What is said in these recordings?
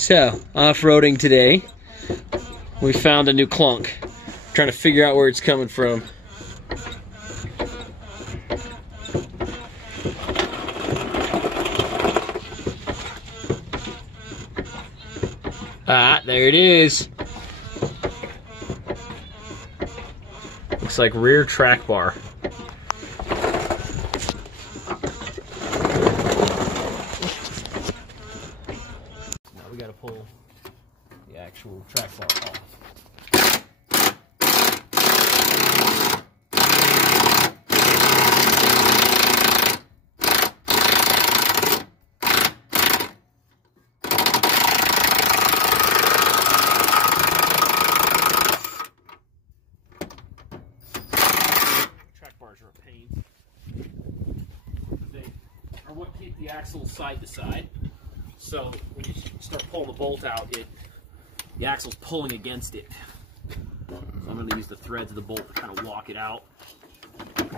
So, off-roading today, we found a new clunk. Trying to figure out where it's coming from. Ah, there it is. Looks like rear track bar. Now we gotta pull the actual track bar off. Bars are a pain. They are what keep the axle side to side. So when you start pulling the bolt out, the axle's pulling against it. So I'm going to use the threads of the bolt to kind of walk it out. If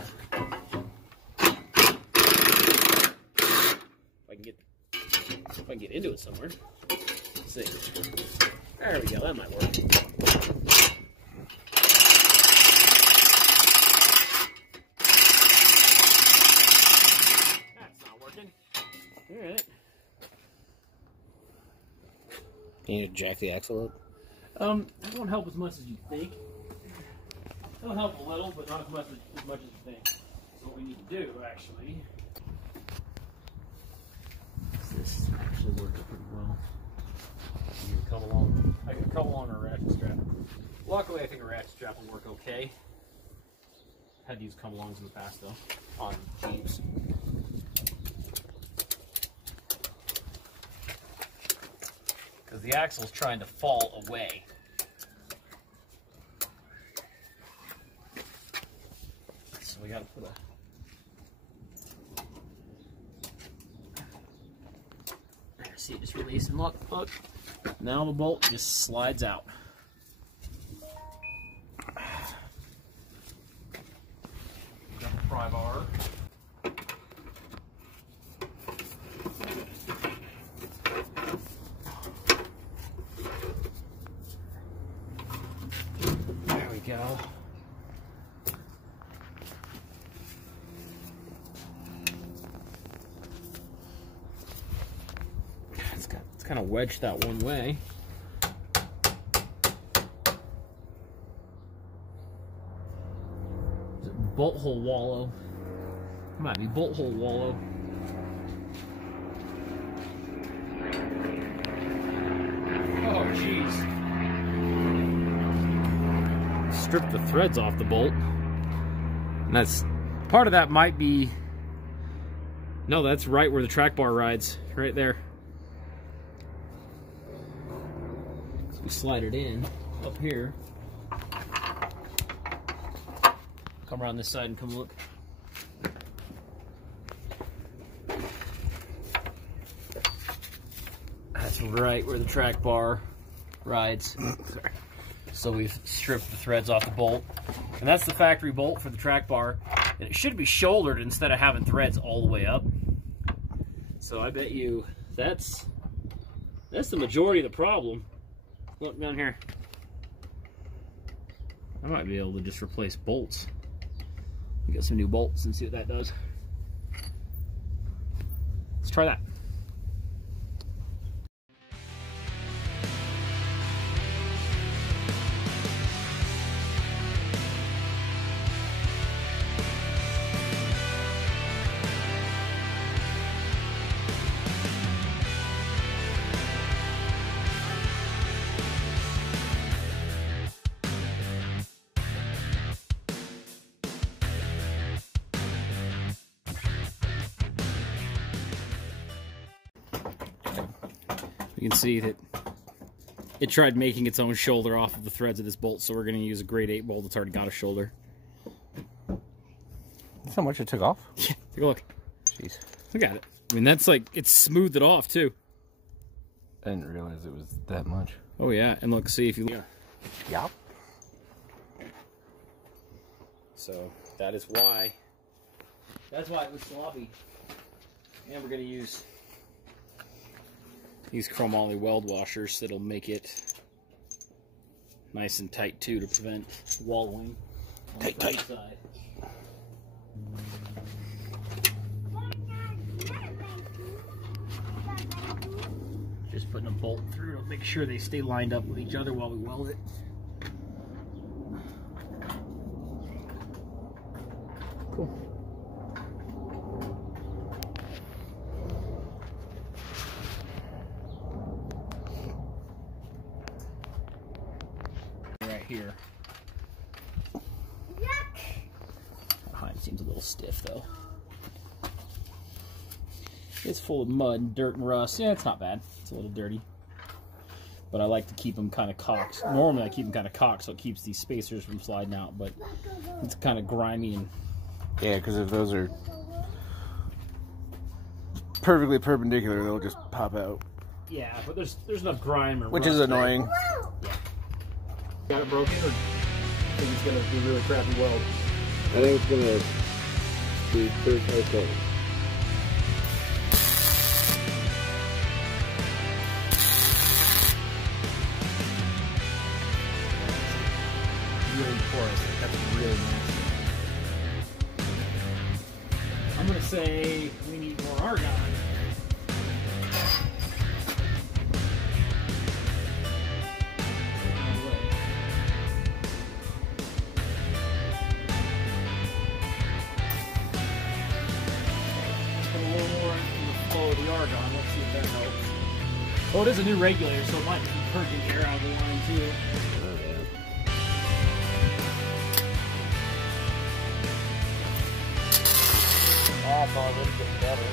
I can get into it somewhere. Let's see. There we go. That might work. Alright. Can you jack the axle up? It won't help as much as you think. It'll help a little, but not as much as you think. So what we need to do, actually, is this actually works pretty well. You can come along. I can come along a ratchet strap. Luckily, I think a ratchet strap will work okay. Had to use come-alongs in the past, though, on Jeeps. Because the axle's trying to fall away. So we gotta put there, see it just release and look. Now the bolt just slides out. Got the pry bar. Go. It's kind of wedged that one way. Is it bolt hole wallow? It might be bolt hole wallow. Oh, jeez. Strip the threads off the bolt, and that's part of that might be no, that's right where the track bar rides, right there. So we slide it in up here, come around this side and come look. That's right where the track bar rides. So we've stripped the threads off the bolt. And that's the factory bolt for the track bar. And it should be shouldered instead of having threads all the way up. So I bet you that's the majority of the problem. Look down here. I might be able to just replace bolts. Get some new bolts and see what that does. Let's try that. You can see that it tried making its own shoulder off of the threads of this bolt, so we're going to use a grade 8 bolt that's already got a shoulder. That's how much it took off? Yeah, take a look. Jeez. Look at it. I mean, that's like, it's smoothed it off, too. I didn't realize it was that much. Oh, yeah. And look, see if you... Yeah. So, that is why... That's why it was sloppy. And we're going to use these chromoly weld washers that'll make it nice and tight too to prevent wallowing on the front side. Just putting a bolt through to make sure they stay lined up with each other while we weld it. Cool. Right here. Behind seems a little stiff though. It's full of mud and dirt and rust. Yeah, it's not bad. It's a little dirty. But I like to keep them kind of cocked. Normally I keep them kind of cocked so it keeps these spacers from sliding out, but it's kind of grimy and... Yeah, because if those are perfectly perpendicular, they'll just pop out. Yeah, but there's enough grime or which rust is annoying. Yeah. Got it broken, or think it's gonna be really crappy weld? I think it's gonna be pretty okay. Really porous. That's really nasty. I'm gonna say we need more argon. The argon. Let's see if that helps. Oh, it is a new regulator, so it might be purging air out of the line too. Oh, yeah. That's already getting better.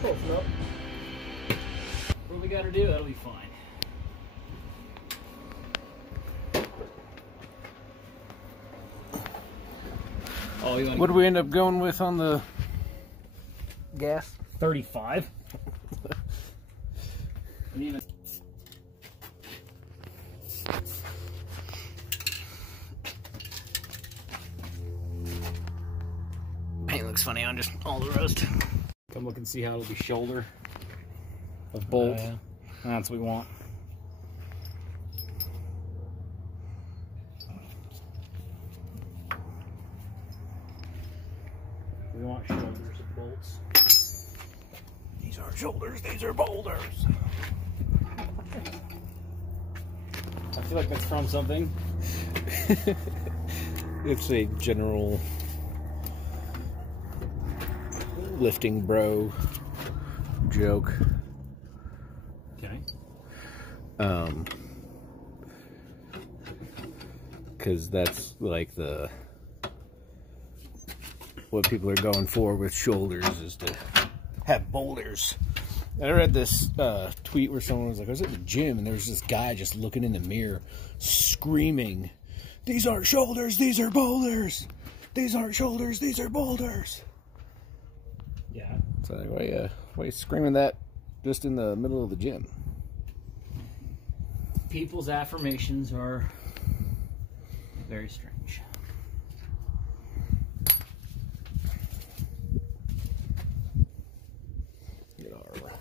Close enough. What we gotta do, that'll be fine. Oh, you What do we end up going with on the gas? 35. And even paint looks funny on just all the rust. Come look and see how it'll be shoulder of bolt. That's what we want. We want shoulders of bolts. These are shoulders, these are boulders. I feel like that's from something. It's a general lifting bro joke. Okay. Because that's like the what people are going for with shoulders is to have boulders. I read this tweet where someone was like, I was at the gym and there was this guy just looking in the mirror screaming, "These aren't shoulders, these are boulders. These aren't shoulders, these are boulders." Yeah. So why are you screaming that just in the middle of the gym? People's affirmations are very strange. Get our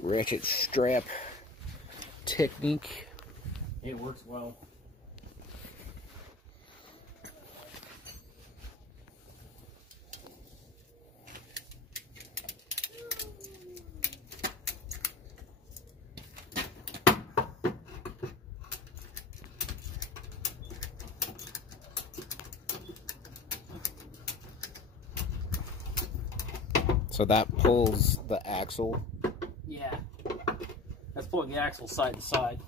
ratchet strap technique. It works well. So that pulls the axle. Yeah. That's pulling the axle side to side.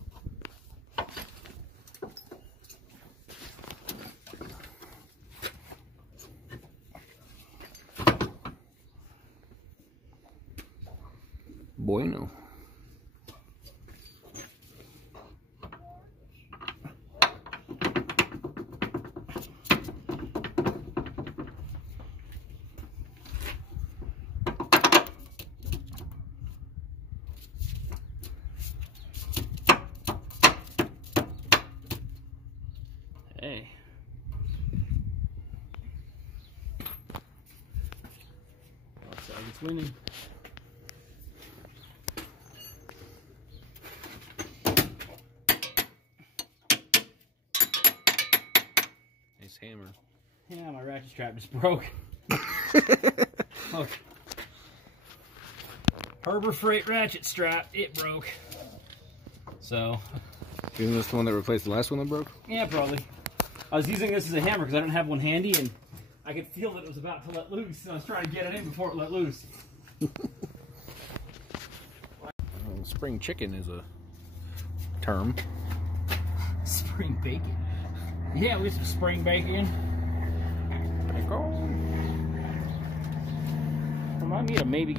Bueno. Hey. Outside it's winning. Nice hammer. Yeah, my ratchet strap just broke. Look. Harbor Freight ratchet strap, it broke. So. Isn't this the one that replaced the last one that broke? Yeah, probably. I was using this as a hammer because I didn't have one handy, and I could feel that it was about to let loose, and I was trying to get it in before it let loose. Spring chicken is a term. Spring bacon. Yeah, we have some spring bacon. Remind me to maybe